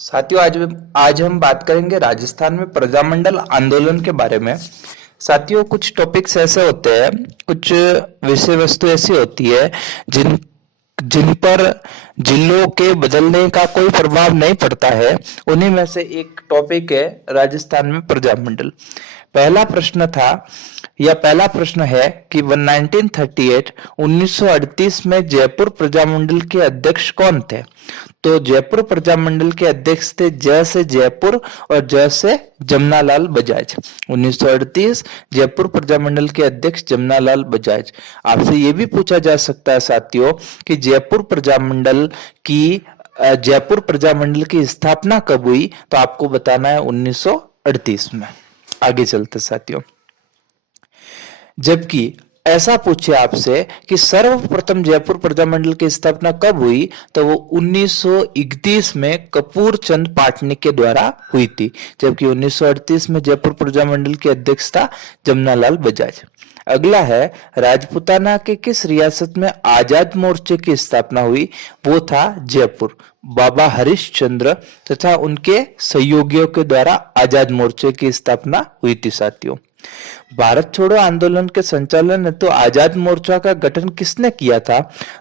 साथियों, आज हम बात करेंगे राजस्थान में प्रजामंडल आंदोलन के बारे में। साथियों, कुछ टॉपिक्स ऐसे होते हैं, कुछ विषय वस्तु ऐसी होती है जिन जिन पर जिलों के बदलने का कोई प्रभाव नहीं पड़ता है। उन्हीं में से एक टॉपिक है राजस्थान में प्रजामंडल। पहला प्रश्न था या पहला प्रश्न है कि 1938 में जयपुर प्रजामंडल के अध्यक्ष कौन थे? तो जयपुर प्रजामंडल के अध्यक्ष थे ज से जयपुर और ज से जमनालाल बजाज। 1938 जयपुर प्रजामंडल के अध्यक्ष जमनालाल बजाज। आपसे ये भी पूछा जा सकता है साथियों कि जयपुर प्रजामंडल की स्थापना कब हुई? तो आपको बताना है 1938 में। आगे चलते साथियों, जबकि ऐसा पूछे आपसे कि सर्वप्रथम जयपुर प्रजामंडल की स्थापना कब हुई, तो वो 1931 में कपूर चंद पाटनी के द्वारा हुई थी, जबकि 1938 में जयपुर प्रजामंडल की अध्यक्ष था जमनालाल बजाज। अगला है, राजपूताना के किस रियासत में आजाद मोर्चे की स्थापना हुई? वो था जयपुर। बाबा हरिश्चंद्र तथा उनके सहयोगियों के द्वारा आजाद मोर्चे की स्थापना हुई थी साथियों। भारत छोड़ो आंदोलन के संचालन हेतु तो आजाद मोर्चा का गठन किसने किया था?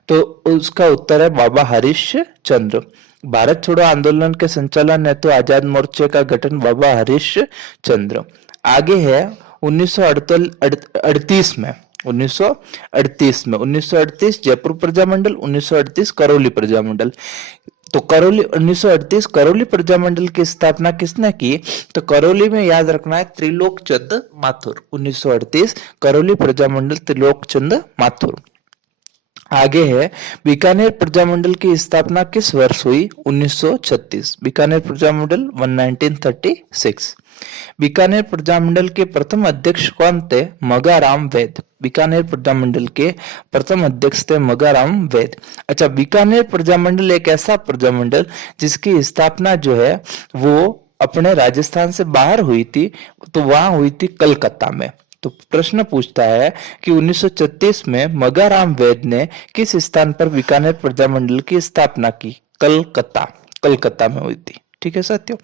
तो उसका उत्तर है बाबा हरिश्चंद्र। भारत छोड़ो आंदोलन के संचालन हेतु तो आजाद मोर्चे का गठन बाबा हरिश्चंद्र। आगे है 1938 में 1938 जयपुर प्रजामंडल, 1938 करौली प्रजामंडल। तो करौली 1938 करौली प्रजामंडल की स्थापना किसने की? तो करौली में याद रखना है त्रिलोक चंद माथुर। 1938 करौली प्रजामंडल त्रिलोक चंद माथुर। आगे है, बीकानेर प्रजामंडल की स्थापना किस वर्ष हुई? 1936। बीकानेर प्रजामंडल 1936। बीकानेर प्रजामंडल के प्रथम अध्यक्ष कौन थे? मगाराम वैद। बीकानेर प्रजामंडल के प्रथम अध्यक्ष थे मगाराम वैद। अच्छा, बीकानेर प्रजामंडल एक ऐसा प्रजामंडल जिसकी स्थापना जो है वो अपने राजस्थान से बाहर हुई थी, तो वहां हुई थी कलकत्ता में। तो प्रश्न पूछता है कि 1936 में मगाराम वैद ने किस स्थान पर बीकानेर प्रजामंडल की स्थापना की? कलकत्ता में हुई थी। ठीक है साथियों,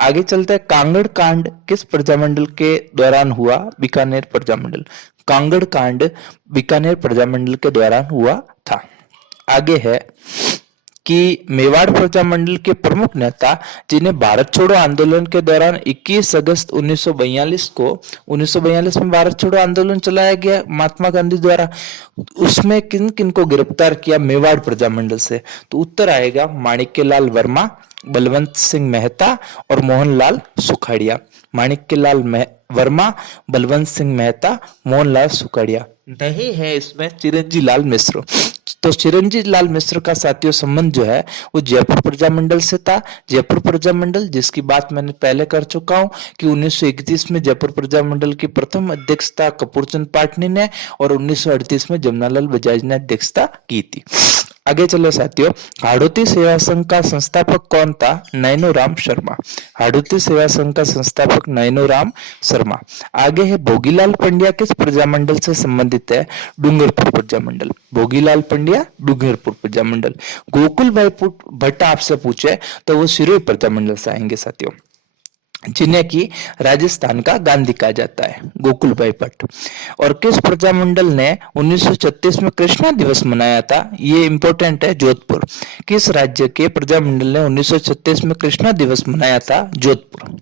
आगे चलते हैं। कांगड़ कांड किस प्रजामंडल के दौरान हुआ? बीकानेर प्रजामंडल। कांगड़ कांड बीकानेर प्रजामंडल के दौरान हुआ था। आगे है कि मेवाड़ प्रजामंडल के प्रमुख नेता जिन्हें भारत छोड़ो आंदोलन के दौरान 21 अगस्त 1942 में भारत छोड़ो आंदोलन चलाया गया महात्मा गांधी द्वारा, उसमें किन किन को गिरफ्तार किया मेवाड़ प्रजामंडल से? तो उत्तर आएगा माणिक्यलाल वर्मा, बलवंत सिंह मेहता और मोहनलाल सुखाड़िया। माणिक्यलाल वर्मा, बलवंत सिंह मेहता, मोहनलाल सुखाड़िया। नहीं है इसमें चिरंजीव लाल मिश्र। तो चिरंजीव लाल मिश्र का साथियों संबंध जो है वो जयपुर प्रजामंडल से था। जयपुर प्रजामंडल जिसकी बात मैंने पहले कर चुका हूं कि 1931 में जयपुर प्रजामंडल की प्रथम अध्यक्षता कपूरचंद पाटनी ने और 1938 में जमनालाल बजाज ने अध्यक्षता की थी। आगे चलो साथियों, हाड़ौती सेवा संघ का संस्थापक कौन था? नैनोराम शर्मा। हाड़ौती सेवा संघ का संस्थापक नैनोराम शर्मा। आगे है, भोगीलाल पंड्या किस प्रजामंडल से संबंधित है? डूंगरपुर प्रजामंडल। भोगीलाल पंड्या डूंगरपुर प्रजामंडल। गोकुल भाई भट्ट आपसे पूछे तो वो सिरोही प्रजामंडल से आएंगे साथियों, जिन्हें की राजस्थान का गांधी कहा जाता है, गोकुल भाई भट्ट। और किस प्रजामंडल ने 1936 में कृष्णा दिवस मनाया था? ये इंपॉर्टेंट है, जोधपुर। किस राज्य के प्रजामंडल ने 1936 में कृष्णा दिवस मनाया था? जोधपुर।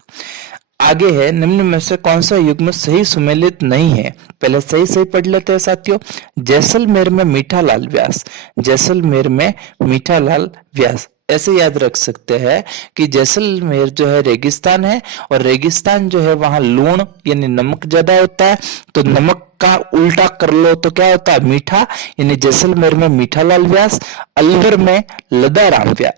आगे है, निम्न में से कौन सा युग्म सही सुमेलित नहीं है? पहले सही पढ़ लेते हैं साथियों। जैसलमेर में मीठालाल व्यास। जैसलमेर में मीठालाल व्यास। ऐसे याद रख सकते हैं कि जैसलमेर जो है रेगिस्तान है और रेगिस्तान जो है वहां लूण यानी नमक ज्यादा होता है, तो नमक का उल्टा कर लो तो क्या होता है? मीठा। यानी जैसलमेर में मीठालाल व्यास, अलवर में लदाराम व्यास,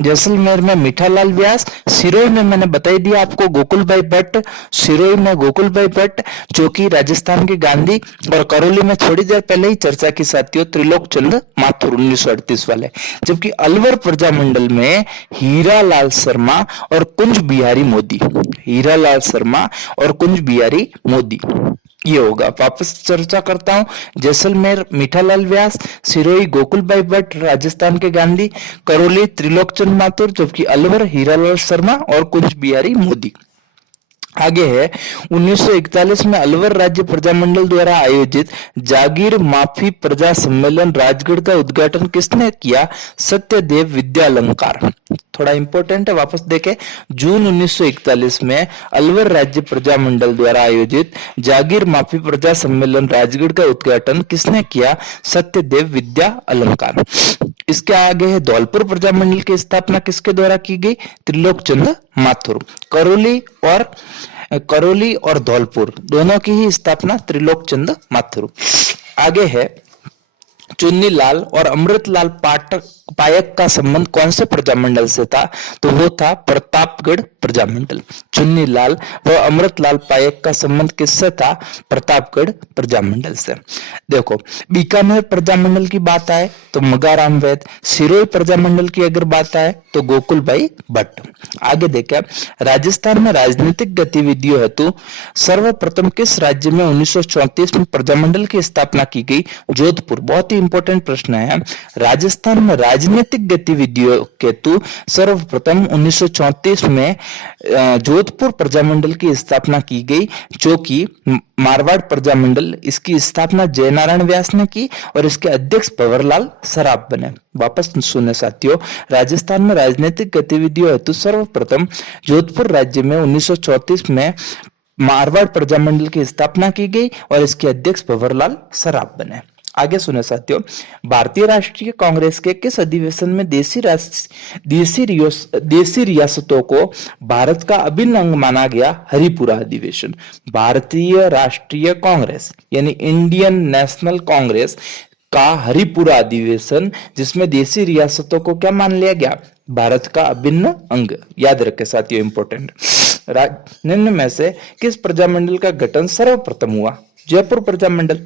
जैसलमेर में मीठालाल व्यास, सिरोही में मैंने बताई दिया आपको गोकुल भाई भट्ट, सिरोही में गोकुल भाई भट्ट जो कि राजस्थान के गांधी, और करौली में थोड़ी देर पहले ही चर्चा की साथियों त्रिलोक चंद माथुर 1938 वाले। जबकि अलवर प्रजामंडल में हीरालाल शर्मा और कुंज बिहारी मोदी। हीरालाल शर्मा और कुंज बिहारी मोदी। ये होगा। वापस चर्चा करता हूं। जैसलमेर मीठालाल व्यास, सिरोही गोकुलभाई भट्ट राजस्थान के गांधी, करौली त्रिलोकचंद माथुर, जबकि अलवर हीरालाल शर्मा और कुंज बिहारी मोदी। आगे है 1941 में अलवर राज्य प्रजामंडल द्वारा आयोजित जागीर माफी प्रजा सम्मेलन राजगढ़ का उद्घाटन किसने किया? सत्यदेव विद्यालंकार। थोड़ा इंपॉर्टेंट है, वापस देखें। जून 1941 में अलवर राज्य प्रजामंडल द्वारा आयोजित जागीर माफी प्रजा सम्मेलन राजगढ़ का उद्घाटन किसने किया? सत्यदेव विद्या अलंकार। इसके आगे है धौलपुर प्रजामंडल की स्थापना किसके द्वारा की गई? त्रिलोकचंद माथुर। करौली और धौलपुर दोनों की ही स्थापना त्रिलोकचंद माथुर। आगे है चुन्नीलाल और अमृतलाल पाठक पायक का संबंध कौन से प्रजामंडल से था? तो वो था प्रतापगढ़ प्रजामंडल। चुन्नीलाल व अमृतलाल पायक का संबंध किससे था? प्रतापगढ़ प्रजामंडल से। देखो, बीकानेर प्रजामंडल की बात आए तो मगाराम वैद, सिरोही प्रजामंडल की अगर बात आए तो गोकुलभाई भट्ट। आगे देखें, राजस्थान में राजनीतिक गतिविधियों हेतु सर्वप्रथम किस राज्य में 1934 में प्रजामंडल की स्थापना की गई? जोधपुर। बहुत ही इंपॉर्टेंट प्रश्न है। राजस्थान में राजनीतिक गतिविधियों हेतु सर्वप्रथम 1934 में जोधपुर प्रजामंडल की स्थापना की गई, जो कि मारवाड़ प्रजामंडल। इसकी स्थापना जयनारायण व्यास ने की और इसके अध्यक्ष भंवरलाल सराफ बने। वापस सुने साथियों, राजस्थान में राजनीतिक गतिविधियों हेतु सर्वप्रथम जोधपुर राज्य में 1934 में मारवाड़ प्रजामंडल की स्थापना की गई और इसके अध्यक्ष भंवरलाल सराफ बने। आगे सुने साथियों, भारतीय राष्ट्रीय कांग्रेस के किस अधिवेशन में देशी रियासतों को भारत का अभिन्न अंग माना गया? हरिपुरा अधिवेशन। भारतीय राष्ट्रीय कांग्रेस यानी इंडियन नेशनल कांग्रेस का हरिपुरा अधिवेशन, जिसमें देशी रियासतों को क्या मान लिया गया? भारत का अभिन्न अंग। याद रखें साथियों, इंपोर्टेंट। निम्न में से किस प्रजामंडल का गठन सर्वप्रथम हुआ? जयपुर प्रजामंडल।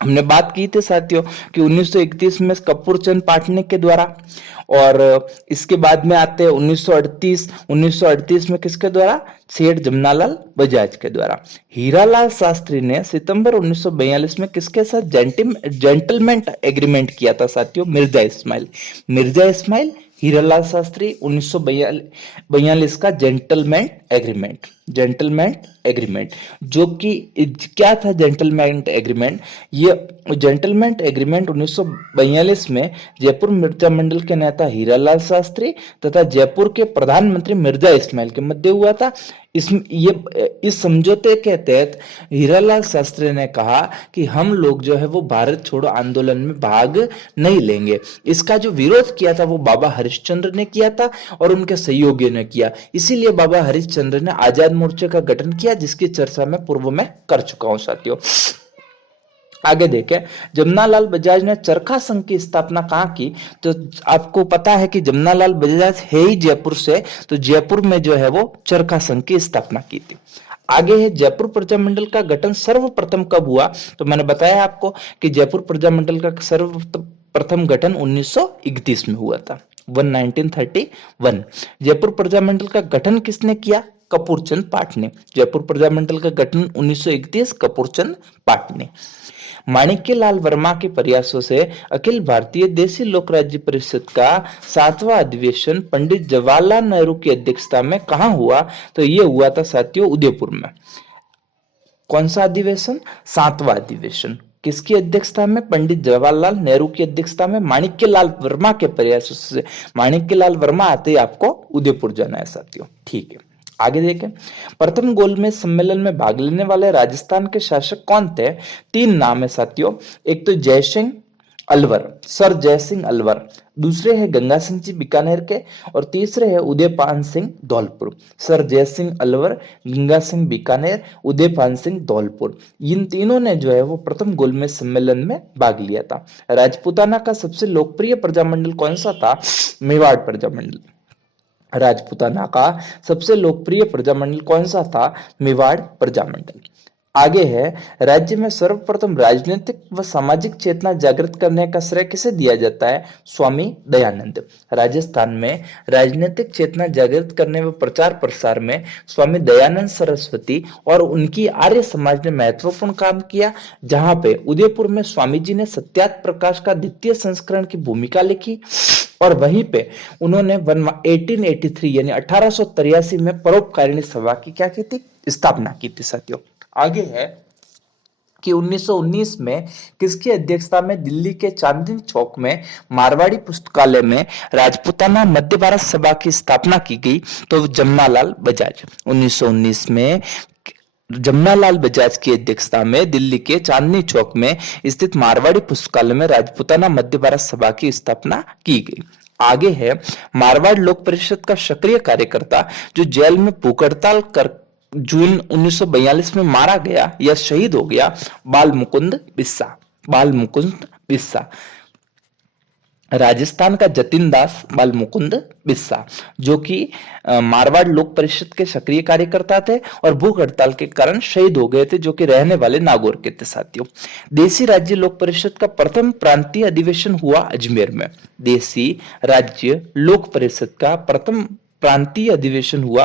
हमने बात की थी साथियों कि 1931 में कपूर चंद पाटनी के द्वारा, और इसके बाद में आते हैं 1938 में किसके द्वारा? सेठ जमनालाल बजाज के द्वारा। हीरालाल शास्त्री ने सितंबर 1942 में किसके साथ जेंटलमैन एग्रीमेंट किया था साथियों? मिर्जा इस्माइल हीरालाल शास्त्री 1942 का जेंटलमैन एग्रीमेंट, जो कि क्या था जेंटलमैन एग्रीमेंट? ये जेंटलमैन एग्रीमेंट 1942 में जयपुर मिर्जा मंडल के नेता हीरालाल शास्त्री तथा जयपुर के प्रधानमंत्री मिर्जा इस्माइल के मध्य हुआ था। इस समझौते के तहत हीरालाल शास्त्री ने कहा कि हम लोग जो है वो भारत छोड़ो आंदोलन में भाग नहीं लेंगे। इसका जो विरोध किया था वो बाबा हरिश्चंद्र ने किया था और उनके सहयोगियों ने किया। इसीलिए बाबा हरिश्चंद्र ने आजाद मोर्चे का गठन किया, जिसकी चर्चा मैं पूर्व में कर चुका हूं साथियों। आगे देखें, जमनालाल बजाज ने चरखा संघ की स्थापना कहां की? तो आपको पता है कि जमनालाल बजाज है ही जयपुर से, तो जयपुर में जो है वो चरखा संघ की स्थापना की थी। आगे है जयपुर प्रजामंडल का गठन सर्वप्रथम कब हुआ? तो मैंने बताया आपको कि जयपुर प्रजामंडल का सर्वप्रथम गठन 1931 में हुआ था, 1931। जयपुर प्रजामंडल का गठन किसने किया? कपूरचंद पाटनी। जयपुर प्रजामंडल का गठन 1931, कपूरचंद पाटनी। माणिक्यलाल वर्मा के प्रयासों से अखिल भारतीय देशी लोक राज्य परिषद का 7वां अधिवेशन पंडित जवाहरलाल नेहरू की अध्यक्षता में कहां हुआ? तो यह हुआ था साथियों उदयपुर में। कौन सा अधिवेशन? 7वां अधिवेशन। किसकी अध्यक्षता में? पंडित जवाहरलाल नेहरू की अध्यक्षता में, माणिक्यलाल वर्मा के प्रयासों से। माणिक्यलाल वर्मा आते ही आपको उदयपुर जाना है साथियों, ठीक है। आगे देखें, प्रथम गोलमेज सम्मेलन में भाग लेने वाले राजस्थान के शासक कौन थे? 3 नाम है साथियों। एक तो जयसिंह अलवर, सर जयसिंह अलवर, दूसरे है गंगा सिंह जी बीकानेर के, और तीसरे है उदयपान सिंह धौलपुर। सर जयसिंह अलवर, गंगा सिंह बीकानेर, उदयपान सिंह धौलपुर, इन तीनों ने जो है वो प्रथम गोलमेज सम्मेलन में भाग लिया था। राजपूताना का सबसे लोकप्रिय प्रजामंडल कौन सा था? मेवाड़ प्रजामंडल। राजपूताना का सबसे लोकप्रिय प्रजामंडल कौन सा था? मेवाड़ प्रजामंडल। आगे है, राज्य में सर्वप्रथम राजनीतिक व सामाजिक चेतना जागृत करने का श्रेय किसे दिया जाता है? स्वामी दयानंद। राजस्थान में राजनीतिक चेतना जागृत करने व प्रचार प्रसार में स्वामी दयानंद सरस्वती और उनकी आर्य समाज ने महत्वपूर्ण काम किया। जहां पे उदयपुर में स्वामी जी ने सत्यार्थ प्रकाश का द्वितीय संस्करण की भूमिका लिखी और वहीं पे उन्होंने 1883 यानी 1883 में परोपकारिणी सभा की क्या की थी? स्थापना की थी साथियों। आगे है कि 1919 में किसकी अध्यक्षता में दिल्ली के चांदनी चौक में मारवाड़ी पुस्तकालय में राजपूताना मध्य भारत सभा की स्थापना की गई? तो जमनालाल बजाज। 1919 में जमनालाल बजाज की अध्यक्षता में दिल्ली के चांदनी चौक में स्थित मारवाड़ी पुस्तकालय में राजपूताना मध्य भारत सभा की स्थापना की गई। आगे है, मारवाड़ लोक परिषद का सक्रिय कार्यकर्ता जो जेल में भूख हड़ताल कर जून 1942 में मारा गया या शहीद हो गया, बाल मुकुंद बिस्सा। बाल मुकुंद बिस्सा। राजस्थान का जतिन दास बाल मुकुंद बिस्सा, जो कि मारवाड़ लोक परिषद के सक्रिय कार्यकर्ता थे और भूख हड़ताल के कारण शहीद हो गए थे, जो कि रहने वाले नागौर के थे साथियों। देसी राज्य लोक परिषद का प्रथम प्रांतीय अधिवेशन हुआ अजमेर में। देसी राज्य लोक परिषद का प्रथम प्रांतीय अधिवेशन हुआ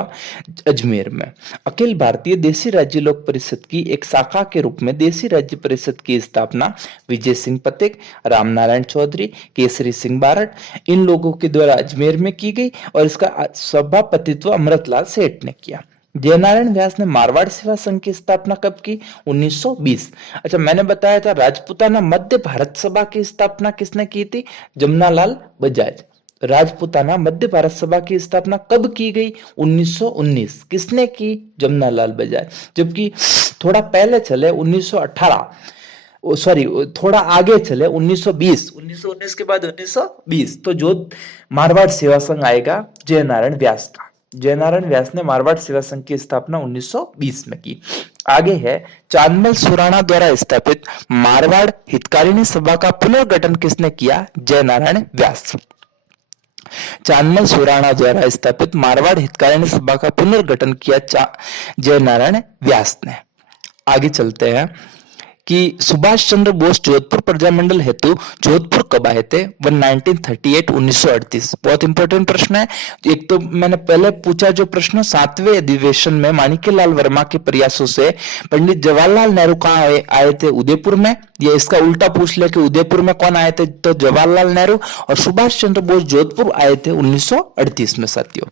अजमेर में। अखिल भारतीय देसी राज्य लोक परिषद की एक शाखा के रूप में देसी राज्य परिषद की स्थापना विजय सिंह पथिक, रामनारायण चौधरी, केसरी सिंह बारट इन लोगों के द्वारा अजमेर में की गई और इसका सभापतित्व अमृतलाल सेठ ने किया। जयनारायण व्यास ने मारवाड़ सेवा संघ की स्थापना कब की? 1920। अच्छा, मैंने बताया था राजपूताना मध्य भारत सभा की स्थापना किसने की थी? जमनालाल बजाज। राजपूताना मध्य भारत सभा की स्थापना कब की गई? 1919। किसने की? जमनालाल बजाज। जबकि थोड़ा पहले चले 1918, सॉरी थोड़ा आगे चले 1920, 1919 के बाद 1920, तो जो मारवाड़ सेवा संघ आएगा जयनारायण व्यास का। जयनारायण व्यास ने मारवाड़ सेवा संघ की स्थापना 1920 में की। आगे है, चांदमल सुराणा द्वारा स्थापित मारवाड़ हितकारिणी सभा का पुनर्गठन किसने किया? जयनारायण व्यास। चांदमल सुराणा द्वारा स्थापित मारवाड़ हितकारिणी सभा का पुनर्गठन किया जयनारायण व्यास ने। आगे चलते हैं कि सुभाष चंद्र बोस जोधपुर प्रजामंडल हेतु जोधपुर कब आए थे? 1938 1938। बहुत इंपॉर्टेंट प्रश्न है। एक तो मैंने पहले पूछा जो प्रश्न 7वें अधिवेशन में माणिक्यलाल वर्मा के प्रयासों से पंडित जवाहरलाल नेहरू कहाँ आए थे? उदयपुर में। ये इसका उल्टा पूछ ले कि उदयपुर में कौन आए थे? तो जवाहरलाल नेहरू। और सुभाष चंद्र बोस जोधपुर आए थे 1938 में साथियों।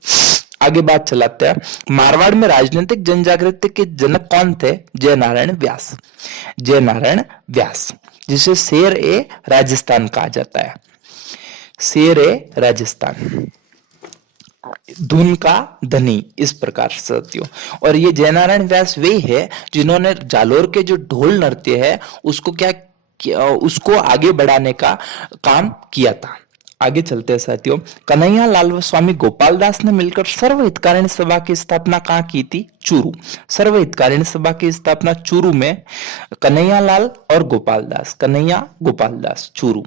आगे बात चलाते हैं, मारवाड़ में राजनीतिक जनजागृति के जनक कौन थे? जयनारायण व्यास। जयनारायण व्यास, जिसे शेर ए राजस्थान कहा जाता है। शेर ए राजस्थान, धुन का धनी, इस प्रकार से साथियों। और ये जयनारायण व्यास वे है जिन्होंने जालोर के जो ढोल नृत्य है उसको उसको आगे बढ़ाने का काम किया था। आगे चलते हैं साथियों, कन्हैया लाल व स्वामी गोपाल दास ने मिलकर सर्व हितकारिणी सभा की स्थापना कहाँ की थी? चूरू। सर्व हितकारिणी सभा की स्थापना चूरू में कन्हैया लाल और गोपाल दास, कन्हैया गोपाल दास, चूरू।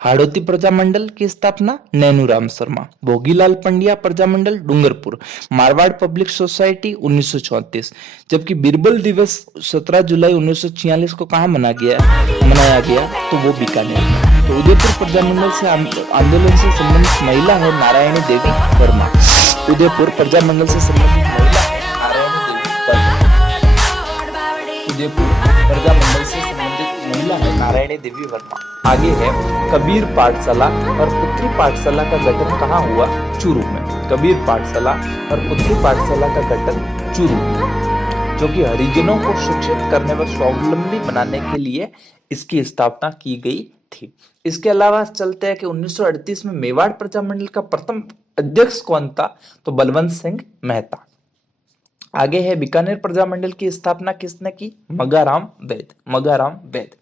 हाड़ौती प्रजामंडल की स्थापना नैनूराम शर्मा। भोगीलाल पंड्या प्रजामंडल डूंगरपुर। Marwar public society 1934। जबकि बीरबल दिवस 17 जुलाई 1946 को कहाँ मनाया गया? तो वो बीकानेर में। तो उदयपुर प्रजामंडल से आंदोलन से संबंधित महिला है नारायणी देवी वर्मा। उदयपुर प्रजामंडल से संबंधित महिला है नारायणी देवी वर्मा। उदयपुर प्रजामंडल से संबंधित महिला है नारायणी देवी वर्मा। आगे है, कबीर पाठशाला और पुत्री पाठशाला का गठन कहाँ हुआ? चूरू में। कबीर पाठशाला और पुत्री पाठशाला का गठन चूरू में, जो कि हरिजनों को शिक्षित करने व स्वावलंबी बनाने के लिए इसकी स्थापना की गई थी। इसके अलावा चलते हैं कि 1938 में मेवाड़ प्रजामंडल का प्रथम अध्यक्ष कौन था? तो बलवंत सिंह मेहता। आगे है, बीकानेर प्रजामंडल की स्थापना किसने की? मगाराम वैद। मगाराम वैद।